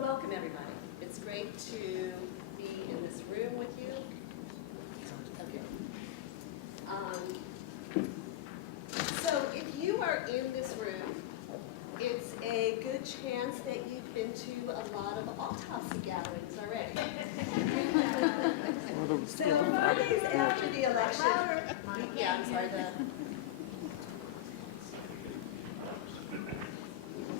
welcome everybody. It's great to be in this room with you. Okay. So if you are in this room, it's a good chance that you've been to a lot of autopsy gatherings already. So 4 days after the election, yeah, I'm sorry.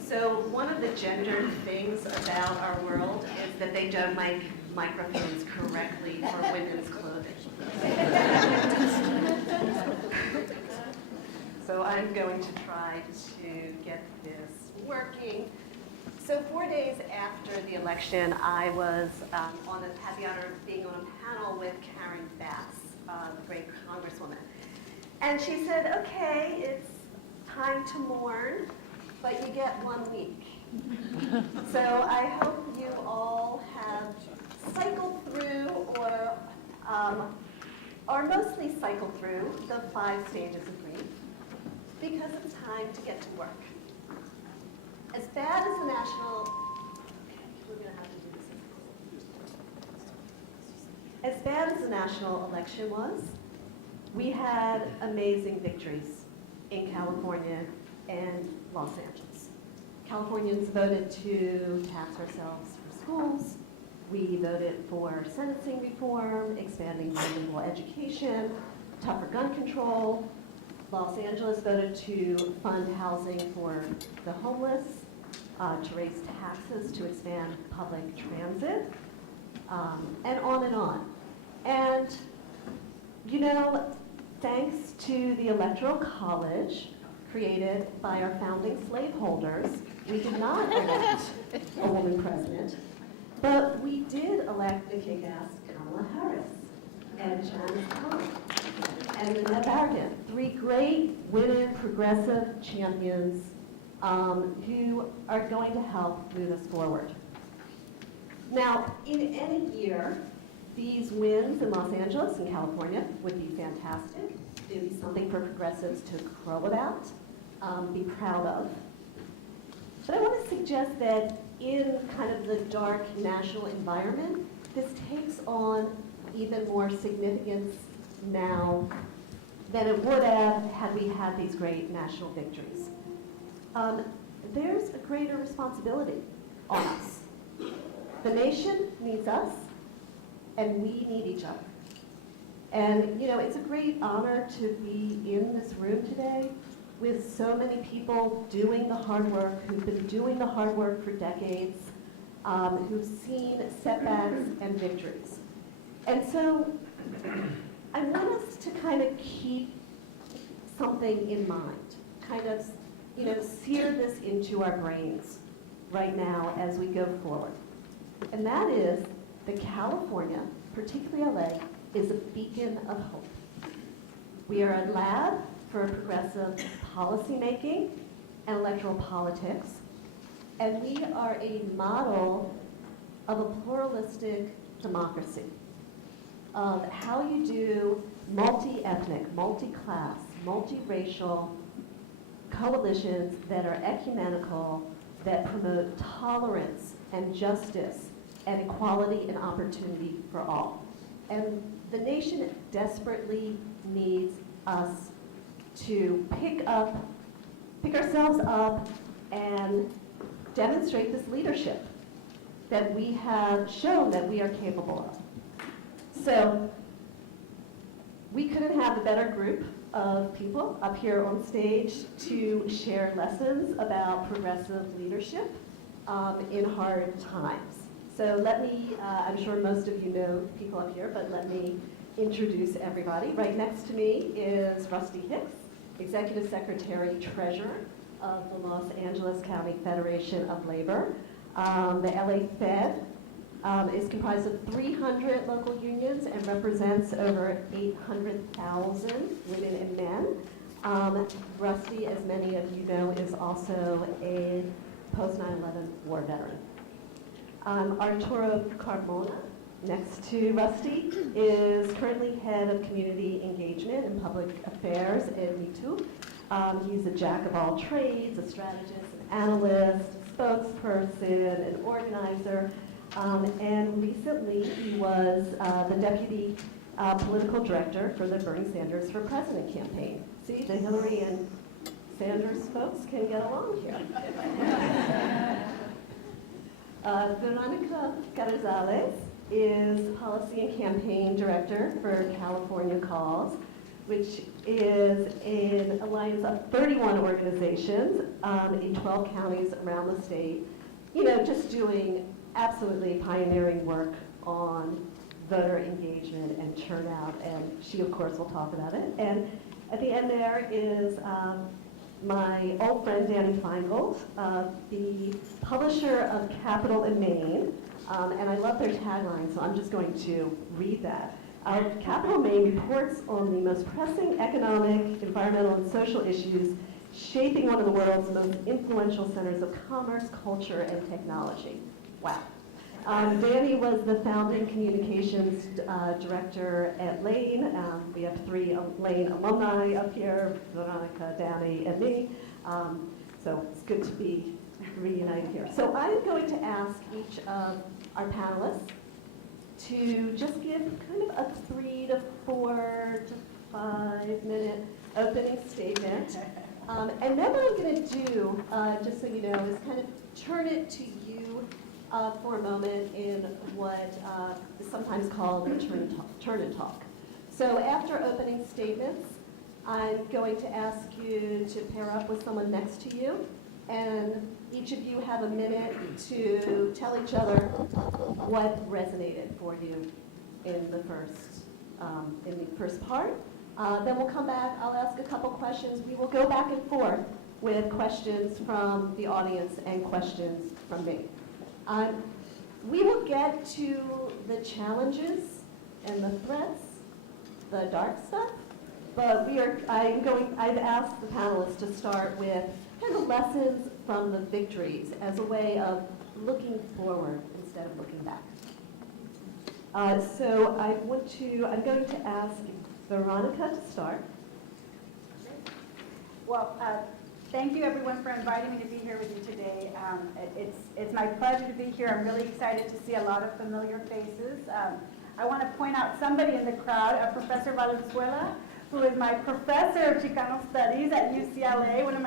So one of the gendered things about our world is that they don't make microphones correctly for women's clothing. So I'm going to try to get this working. So 4 days after the election, I had the honor of being on a panel with Karen Bass, the great congresswoman. And she said, okay, it's time to mourn, but you get 1 week. So I hope you all have cycled through or mostly cycled through the 5 stages of grief, because it's time to get to work. As bad as the national, we're going to have to do this. As bad as the national election was, we had amazing victories in California and Los Angeles. Californians voted to tax ourselves for schools. We voted for sentencing reform, expanding bilingual education, tougher gun control. Los Angeles voted to fund housing for the homeless, to raise taxes, to expand public transit, and on and on. And, you know, thanks to the Electoral College created by our founding slaveholders, we did not elect a woman president, but we did elect the kick-ass Kamala Harris and Janice Cohen and Annette Bargan, 3 great women progressive champions who are going to help move us forward. Now, in any year, these wins in Los Angeles and California would be fantastic. It would be something for progressives to crow about, be proud of. But I want to suggest that in kind of the dark national environment, this takes on even more significance now than it would have had we had these great national victories. There's a greater responsibility on us. The nation needs us, and we need each other. And, you know, it's a great honor to be in this room today with so many people doing the hard work, who've been doing the hard work for decades, who've seen setbacks and victories. And so I want us to kind of keep something in mind, kind of, you know, sear this into our brains right now as we go forward. And that is that California, particularly LA, is a beacon of hope. We are a lab for progressive policymaking and electoral politics, and we are a model of a pluralistic democracy, of how you do multi-ethnic, multi-class, multiracial coalitions that are ecumenical, that promote tolerance and justice and equality and opportunity for all. And the nation desperately needs us to pick ourselves up and demonstrate this leadership that we have shown that we are capable of. So we couldn't have a better group of people up here on stage to share lessons about progressive leadership in hard times. So let me, I'm sure most of you know people up here, but let me introduce everybody. Right next to me is Rusty Hicks, Executive Secretary Treasurer of the Los Angeles County Federation of Labor. The LA Fed is comprised of 300 local unions and represents over 800,000 women and men. Rusty, as many of you know, is also a post-9/11 war veteran. Arturo Carmona, next to Rusty, is currently head of community engagement and public affairs at mitú. He's a jack of all trades, a strategist, an analyst, a spokesperson, an organizer, and recently he was the deputy political director for the Bernie Sanders for President campaign. See, the Hillary and Sanders folks can get along here. Veronica Carrizales is Policy and Campaign Director for California Calls, which is an alliance of 31 organizations in 12 counties around the state, just doing absolutely pioneering work on voter engagement and turnout, and she, of course, will talk about it. And at the end there is my old friend, Danny Feingold, the publisher of Capital in Maine, and I love their tagline, so I'm just going to read that. Capital Maine reports on the most pressing economic, environmental, and social issues shaping one of the world's most influential centers of commerce, culture, and technology. Wow. Danny was the founding communications director at Lane. We have 3 Lane alumni up here, Veronica, Danny, and me. So it's good to be reunited here. So I'm going to ask each of our panelists to just give kind of a 3 to 4 to 5 minute opening statement. And then what I'm going to do, just so you know, is kind of turn it to you for a moment in what is sometimes called a turn and talk. So after opening statements, I'm going to ask you to pair up with someone next to you, and each of you have a minute to tell each other what resonated for you in the first part. Then we'll come back, I'll ask a couple questions. We will go back and forth with questions from the audience and questions from me. We will get to the challenges and the threats, the dark stuff, but I've asked the panelists to start with kind of lessons from the victories as a way of looking forward instead of looking back. So I'm going to ask Veronica to start. Well, thank you everyone for inviting me to be here with you today. It's my pleasure to be here. I'm really excited to see a lot of familiar faces. I want to point out somebody in the crowd, Professor Valenzuela, who is my professor of Chicano Studies at UCLA, in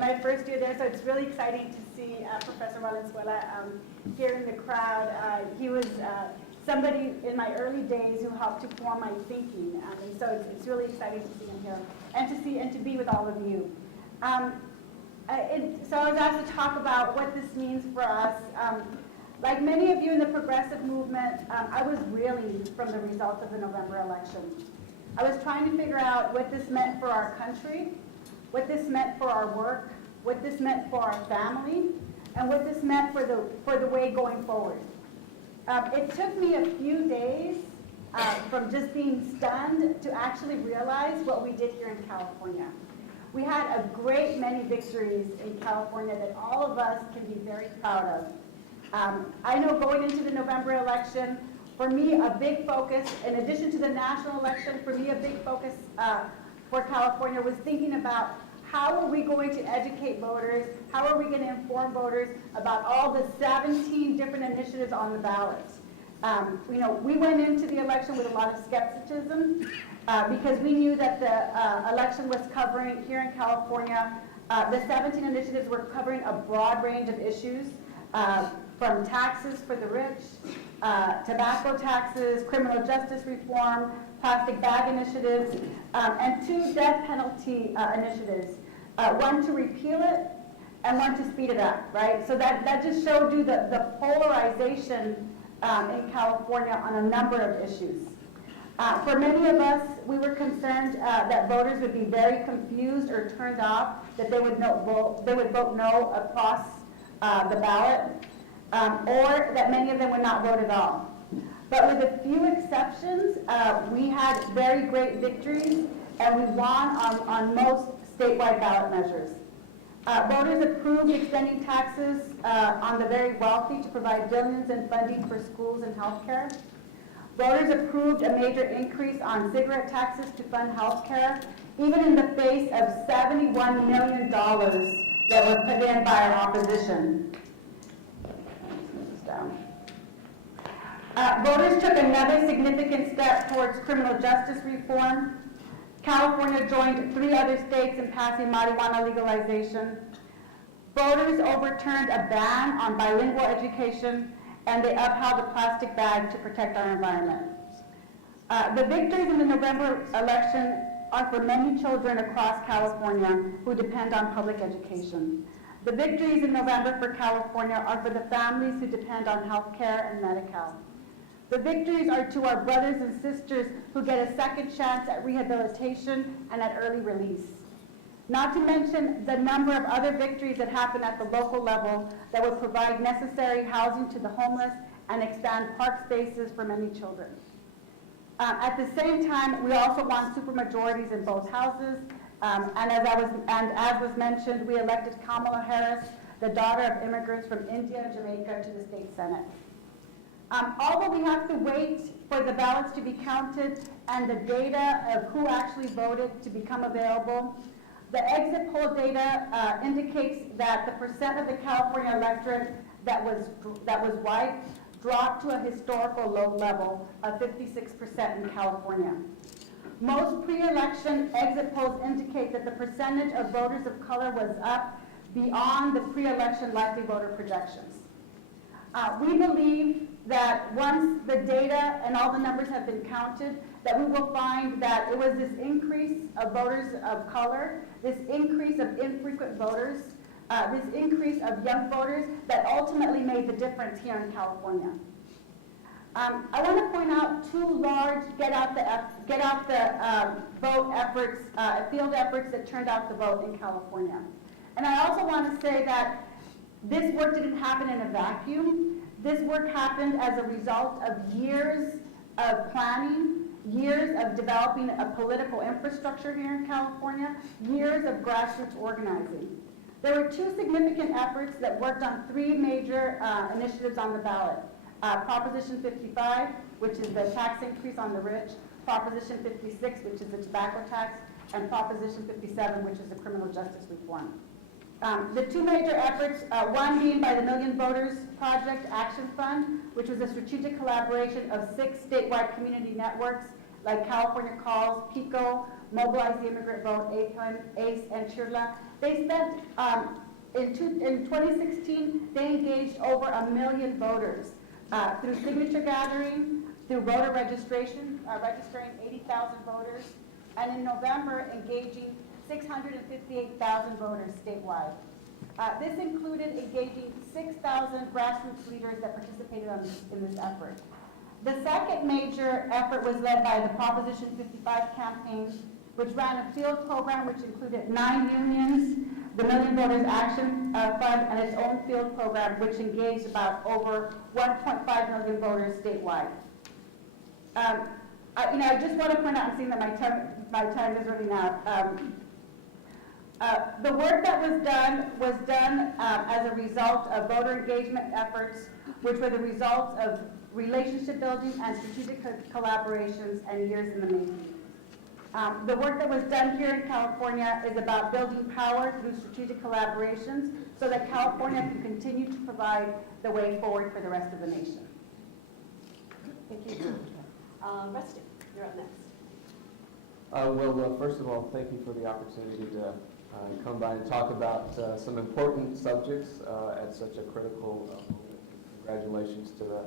my first year there. So it's really exciting to see Professor Valenzuela here in the crowd. He was somebody in my early days who helped to form my thinking, and so it's really exciting to see him here and to be with all of you. So I was asked to talk about what this means for us. Like many of you in the progressive movement, I was reeling from the results of the November election. I was trying to figure out what this meant for our country, what this meant for our work, what this meant for our family, and what this meant for the way going forward. It took me a few days from just being stunned to actually realize what we did here in California. We had a great many victories in California that all of us can be very proud of. I know going into the November election, for me, a big focus, in addition to the national election, for me, a big focus for California was thinking about how are we going to educate voters, how are we going to inform voters about all the 17 different initiatives on the ballot. We went into the election with a lot of skepticism because we knew that the election was covering, here in California, the 17 initiatives were covering a broad range of issues, from taxes for the rich, tobacco taxes, criminal justice reform, plastic bag initiatives, and 2 death penalty initiatives. One to repeal it and one to speed it up, right? So that just showed you the polarization in California on a number of issues. For many of us, we were concerned that voters would be very confused or turned off, that they would vote no across the ballot, or that many of them would not vote at all. But with a few exceptions, we had very great victories, and we won on most statewide ballot measures. Voters approved extending taxes on the very wealthy to provide billions in funding for schools and health care. Voters approved a major increase on cigarette taxes to fund health care, even in the face of $71 million that was put in by our opposition. Voters took another significant step towards criminal justice reform. California joined 3 other states in passing marijuana legalization. Voters overturned a ban on bilingual education, and they upheld the plastic bag to protect our environment. The victories in the November election are for many children across California who depend on public education. The victories in November for California are for the families who depend on health care and Medi-Cal. The victories are to our brothers and sisters who get a second chance at rehabilitation and at early release. Not to mention the number of other victories that happen at the local level that would provide necessary housing to the homeless and expand park spaces for many children. At the same time, we also want supermajorities in both houses, and as was mentioned, we elected Kamala Harris, the daughter of immigrants from India and Jamaica, to the state Senate. Although we have to wait for the ballots to be counted and the data of who actually voted to become available, the exit poll data indicates that the percent of the California electorate that was white dropped to a historical low level of 56% in California. Most pre-election exit polls indicate that the percentage of voters of color was up beyond the pre-election likely voter projections. We believe that once the data and all the numbers have been counted, that we will find that it was this increase of voters of color, this increase of infrequent voters, this increase of young voters that ultimately made the difference here in California. I want to point out 2 large get out the vote efforts, field efforts that turned out the vote in California. And I also want to say that this work didn't happen in a vacuum. This work happened as a result of years of planning, years of developing a political infrastructure here in California, years of grassroots organizing. There were 2 significant efforts that worked on 3 major initiatives on the ballot. Proposition 55, which is the tax increase on the rich, Proposition 56, which is the tobacco tax, and Proposition 57, which is the criminal justice reform. The 2 major efforts, one being by the Million Voters Project Action Fund, which was a strategic collaboration of 6 statewide community networks like California Calls, PICO, Mobilize the Immigrant Vote, APUN, ACE, and CHIRLA. They spent, in 2016, they engaged over 1 million voters through signature gathering, through voter registration, registering 80,000 voters, and in November, engaging 658,000 voters statewide. This included engaging 6,000 grassroots leaders that participated in this effort. The second major effort was led by the Proposition 55 campaign, which ran a field program which included 9 unions, the Million Voters Action Fund, and its own field program, which engaged about over 1.5 million voters statewide. I just want to point out, I'm seeing that my time is running out. The work that was done as a result of voter engagement efforts, which were the results of relationship building and strategic collaborations and years in the making. The work that was done here in California is about building power through strategic collaborations so that California can continue to provide the way forward for the rest of the nation. Thank you. Rusty, you're up next. Well, first of all, thank you for the opportunity to come by and talk about some important subjects at such a critical moment. Congratulations to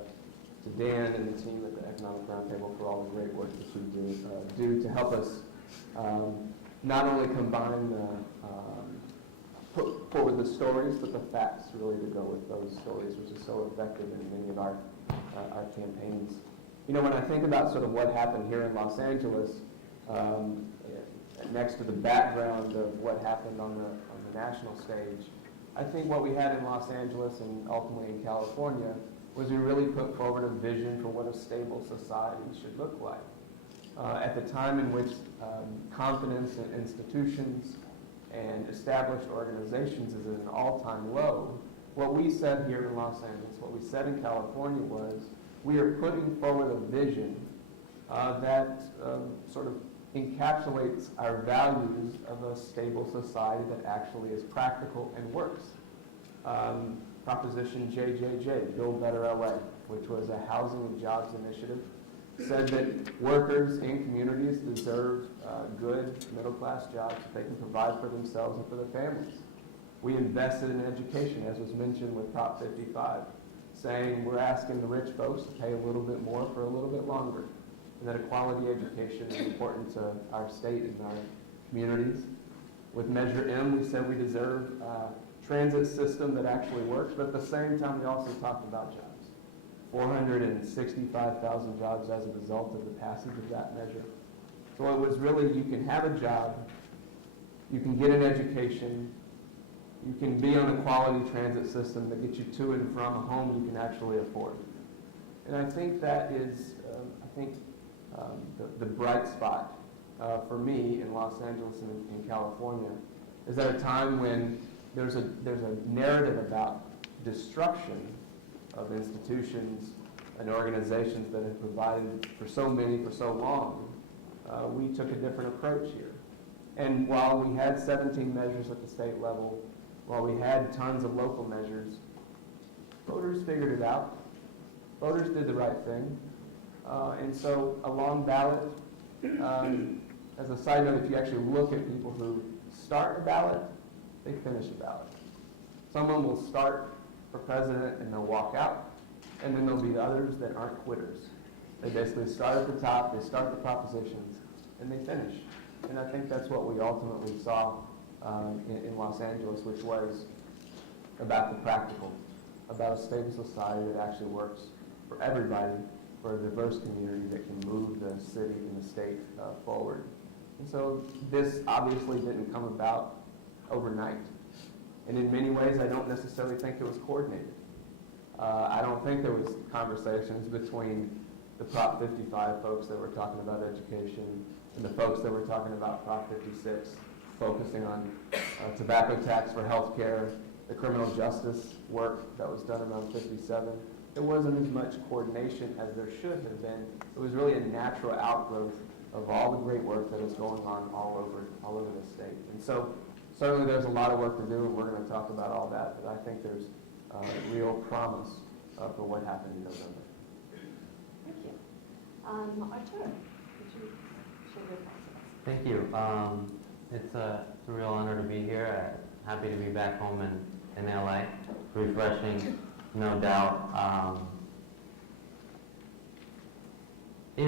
Dan and the team at the Economic Roundtable for all the great work that you do to help us not only combine put forward the stories, but the facts really to go with those stories, which is so effective in many of our campaigns. You know, when I think about sort of what happened here in Los Angeles, next to the background of what happened on the national stage, I think what we had in Los Angeles and ultimately in California was we really put forward a vision for what a stable society should look like. At the time in which confidence in institutions and established organizations is at an all-time low, what we said here in Los Angeles, what we said in California was, we are putting forward a vision that sort of encapsulates our values of a stable society that actually is practical and works. Proposition JJJ, Build Better LA, which was a housing and jobs initiative, said that workers in communities deserve good middle-class jobs that they can provide for themselves and for their families. We invested in education, as was mentioned with Prop 55, saying we're asking the rich folks to pay a little bit more for a little bit longer, and that a quality education is important to our state and our communities. With Measure M, we said we deserve a transit system that actually works, but at the same time, we also talked about jobs. 465,000 jobs as a result of the passage of that measure. So it was really, you can have a job, you can get an education, you can be on a quality transit system that gets you to and from a home you can actually afford. And I think that is, the bright spot for me in Los Angeles and in California is at a time when there's a narrative about destruction of institutions and organizations that have provided for so many for so long. We took a different approach here. And while we had 17 measures at the state level, while we had tons of local measures, voters figured it out. Voters did the right thing. And so a long ballot, as a side note, if you actually look at people who start a ballot, they finish a ballot. Someone will start for president and they'll walk out, and then there'll be others that aren't quitters. They basically start at the top, they start the propositions, and they finish. And I think that's what we ultimately saw in Los Angeles, which was about the practical, about a stable society that actually works for everybody, for a diverse community that can move the city and the state forward. And so this obviously didn't come about overnight. And in many ways, I don't necessarily think it was coordinated. I don't think there was conversations between the Prop 55 folks that were talking about education and the folks that were talking about Prop 56, focusing on tobacco tax for health care, the criminal justice work that was done around 57. There wasn't as much coordination as there should have been. It was really a natural outgrowth of all the great work that is going on all over the state. And so certainly there's a lot of work to do, and we're going to talk about all that, but I think there's real promise for what happened in November. Thank you. Arturo, would you share your thoughts with us? Thank you. It's a real honor to be here. Happy to be back home in LA. Refreshing, no doubt.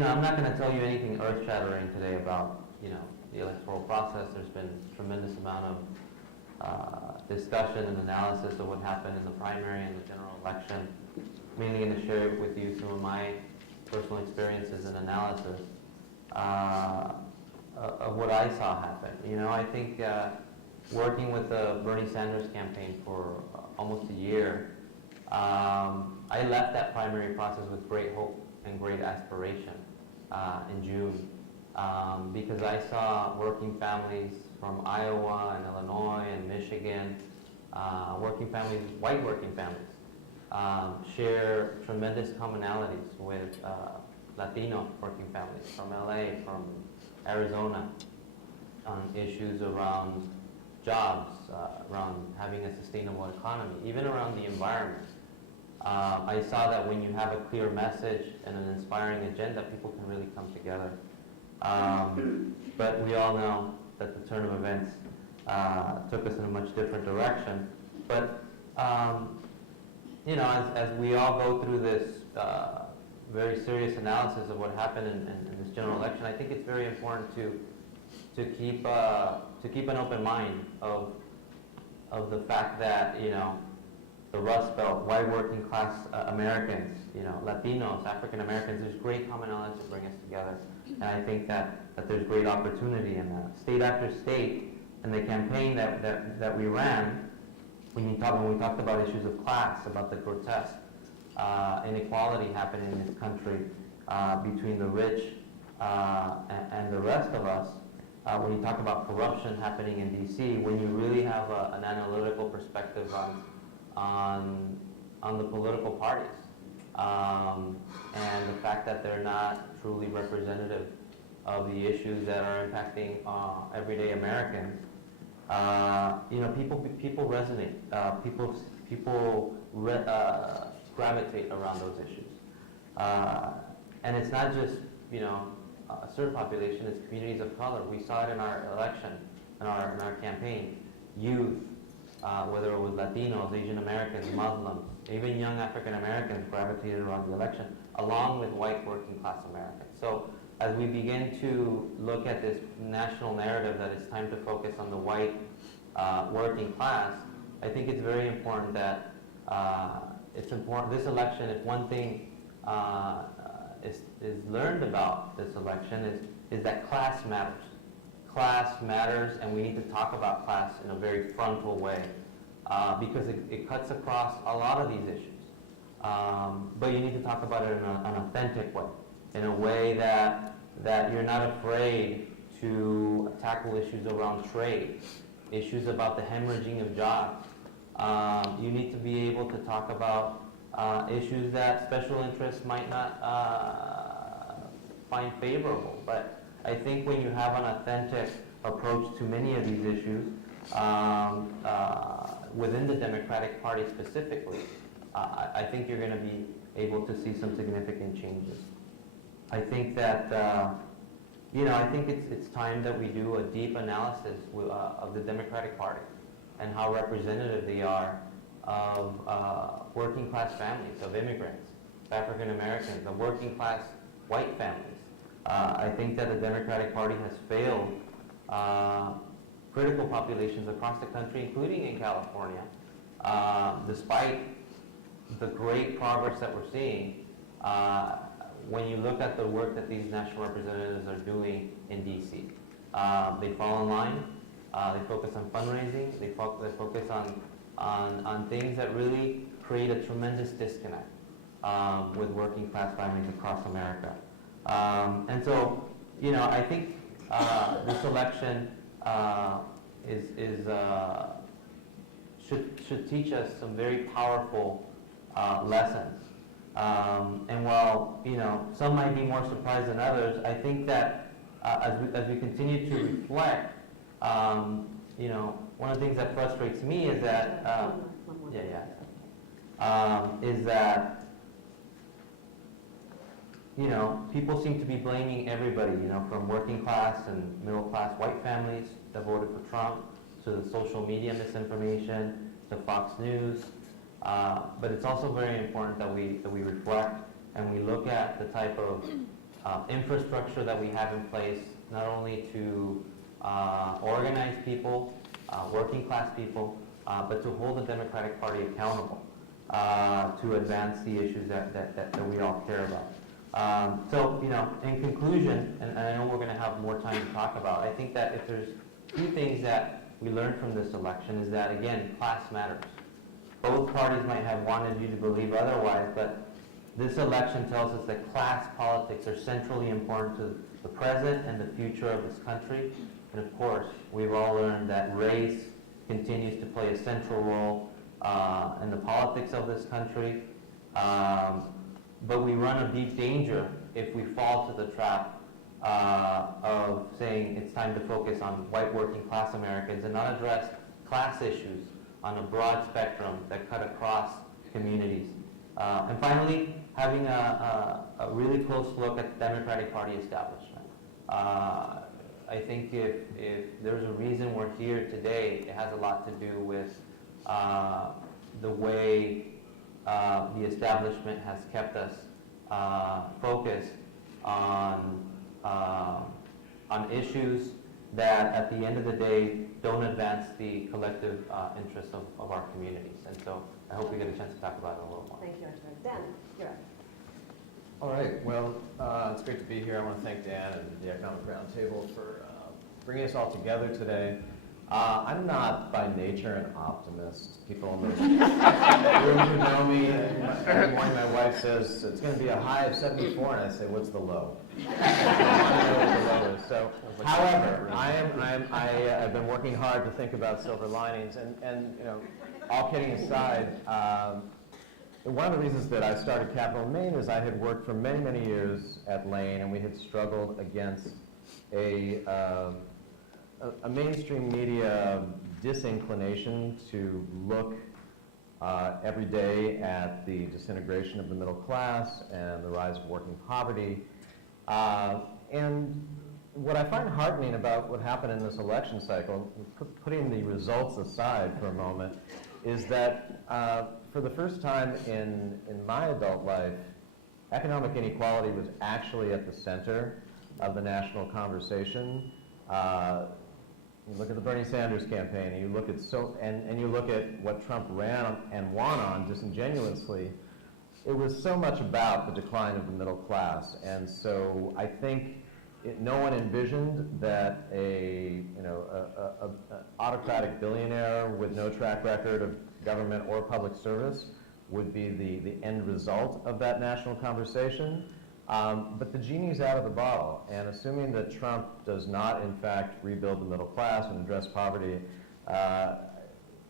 I'm not going to tell you anything earth-shattering today about, the electoral process. There's been a tremendous amount of discussion and analysis of what happened in the primary and the general election. Mainly going to share with you some of my personal experiences and analysis of what I saw happen. I think working with the Bernie Sanders campaign for almost a year, I left that primary process with great hope and great aspiration in June. Because I saw working families from Iowa and Illinois and Michigan, white working families, share tremendous commonalities with Latino working families from LA, from Arizona, on issues around jobs, around having a sustainable economy, even around the environment. I saw that when you have a clear message and an inspiring agenda, people can really come together. But we all know that the turn of events took us in a much different direction. But, as we all go through this very serious analysis of what happened in this general election, I think it's very important to keep an open mind of the fact that, the Rust Belt, white working class Americans, Latinos, African Americans, there's great commonalities to bring us together. And I think that there's great opportunity in that. State after state, in the campaign that we ran, when we talked about issues of class, about the grotesque inequality happening in this country between the rich and the rest of us, when you talk about corruption happening in DC, when you really have an analytical perspective on the political parties, and the fact that they're not truly representative of the issues that are impacting everyday Americans, people resonate. People gravitate around those issues. And it's not just, a certain population, it's communities of color. We saw it in our election, in our campaign. Youth, whether it was Latinos, Asian Americans, Muslims, even young African Americans gravitated around the election, along with white working class Americans. So as we begin to look at this national narrative that it's time to focus on the white working class, I think it's very important that this election, if one thing is learned about this election is that class matters. Class matters, and we need to talk about class in a very frontal way because it cuts across a lot of these issues. But you need to talk about it in an authentic way, in a way that you're not afraid to tackle issues around trade, issues about the hemorrhaging of jobs. You need to be able to talk about issues that special interests might not find favorable. But I think when you have an authentic approach to many of these issues, within the Democratic Party specifically, I think you're going to be able to see some significant changes. I think that, I think it's time that we do a deep analysis of the Democratic Party and how representative they are of working class families, of immigrants, of African Americans, of working class white families. I think that the Democratic Party has failed critical populations across the country, including in California, despite the great progress that we're seeing. When you look at the work that these national representatives are doing in D.C., they fall in line, they focus on fundraising, they focus on things that really create a tremendous disconnect with working class families across America. And so, I think this election should teach us some very powerful lessons. And while some might be more surprised than others, I think that as we continue to reflect, one of the things that frustrates me is that is that people seem to be blaming everybody, from working class and middle class white families that voted for Trump, to the social media misinformation, to Fox News. But it's also very important that we reflect and we look at the type of infrastructure that we have in place, not only to organize people, working class people, but to hold the Democratic Party accountable to advance the issues that we all care about. So, in conclusion, and I know we're going to have more time to talk about, I think that if there's two things that we learned from this election is that, again, class matters. Both parties might have wanted you to believe otherwise, but this election tells us that class politics are centrally important to the present and the future of this country. And of course, we've all learned that race continues to play a central role in the politics of this country. But we run a deep danger if we fall to the trap of saying it's time to focus on white working class Americans and not address class issues on a broad spectrum that cut across communities. And finally, having a really close look at the Democratic Party establishment. I think if there's a reason we're here today, it has a lot to do with the way the establishment has kept us focused on issues that at the end of the day don't advance the collective interests of our communities. And so I hope we get a chance to talk about it a little more. Thank you, Arturo. Dan, you're up. All right, well, it's great to be here. I want to thank Dan and the Economic Roundtable for bringing us all together today. I'm not by nature an optimist. People in the room who know me, every morning my wife says, it's going to be a high of 74, and I say, what's the low? I want to know what the low is. So, however, I've been working hard to think about silver linings, and all kidding aside, one of the reasons that I started Capital Maine is I had worked for many, many years at Lane, and we had struggled against a mainstream media disinclination to look every day at the disintegration of the middle class and the rise of working poverty. And what I find heartening about what happened in this election cycle, putting the results aside for a moment, is that for the first time in my adult life, economic inequality was actually at the center of the national conversation. You look at the Bernie Sanders campaign, and you look at and you look at what Trump ran and won on disingenuously. It was so much about the decline of the middle class, and so I think no one envisioned that a autocratic billionaire with no track record of government or public service would be the end result of that national conversation. But the genie's out of the bottle, and assuming that Trump does not, in fact, rebuild the middle class and address poverty,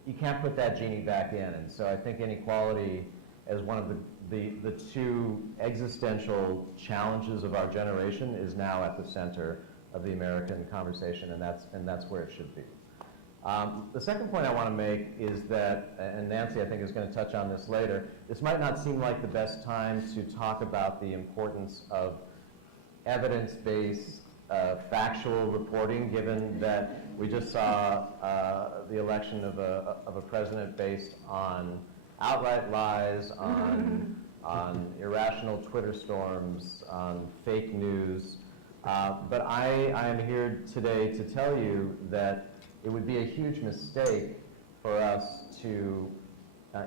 you can't put that genie back in. And so I think inequality as one of the two existential challenges of our generation is now at the center of the American conversation, and that's where it should be. The second point I want to make is that, and Nancy I think is going to touch on this later, this might not seem like the best time to talk about the importance of evidence-based factual reporting, given that we just saw the election of a president based on outright lies, on irrational Twitter storms, on fake news. But I am here today to tell you that it would be a huge mistake for us to,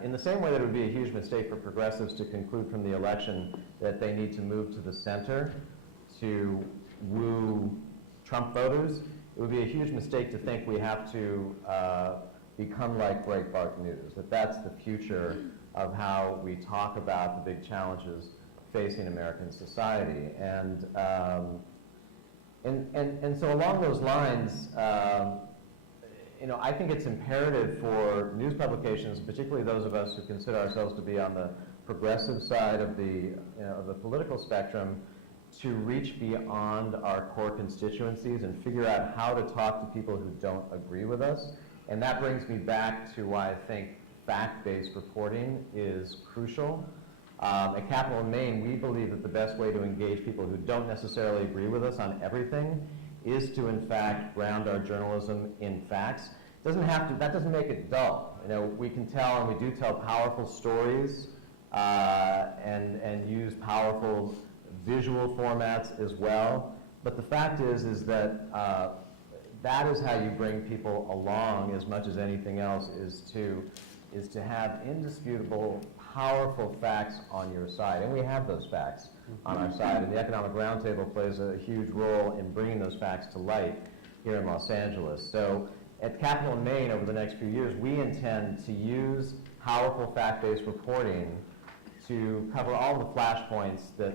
in the same way that it would be a huge mistake for progressives to conclude from the election that they need to move to the center to woo Trump voters, it would be a huge mistake to think we have to become like Breitbart News, that that's the future of how we talk about the big challenges facing American society. And so along those lines, I think it's imperative for news publications, particularly those of us who consider ourselves to be on the progressive side of the political spectrum, to reach beyond our core constituencies and figure out how to talk to people who don't agree with us. And that brings me back to why I think fact-based reporting is crucial. At Capital in Maine, we believe that the best way to engage people who don't necessarily agree with us on everything is to, in fact, ground our journalism in facts. That doesn't make it dull. We can tell, and we do tell powerful stories and use powerful visual formats as well. But the fact is that that is how you bring people along as much as anything else, is to have indisputable, powerful facts on your side. And we have those facts on our side. And the Economic Roundtable plays a huge role in bringing those facts to light here in Los Angeles. So at Capital in Maine, over the next few years, we intend to use powerful fact-based reporting to cover all the flashpoints that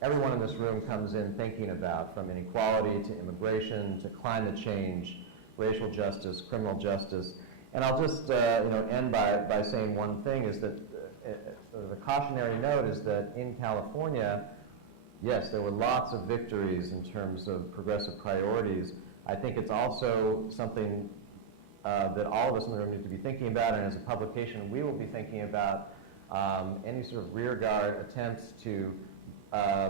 everyone in this room comes in thinking about, from inequality to immigration to climate change, racial justice, criminal justice. And I'll just end by saying one thing, is that the cautionary note is that in California, yes, there were lots of victories in terms of progressive priorities. I think it's also something that all of us in the room need to be thinking about, and as a publication, we will be thinking about any sort of rearguard attempts to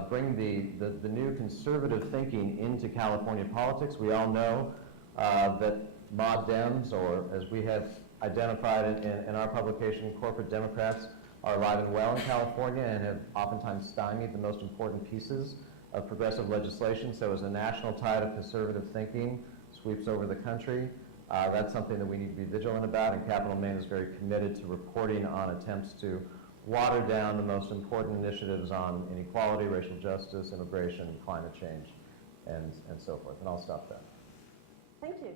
bring the new conservative thinking into California politics. We all know that mod Dems, or as we have identified in our publication, corporate Democrats, are alive and well in California and have oftentimes stymied the most important pieces of progressive legislation. So as a national tide of conservative thinking sweeps over the country, that's something that we need to be vigilant about, and Capital Maine is very committed to reporting on attempts to water down the most important initiatives on inequality, racial justice, immigration, climate change, and so forth. And I'll stop there. Thank you.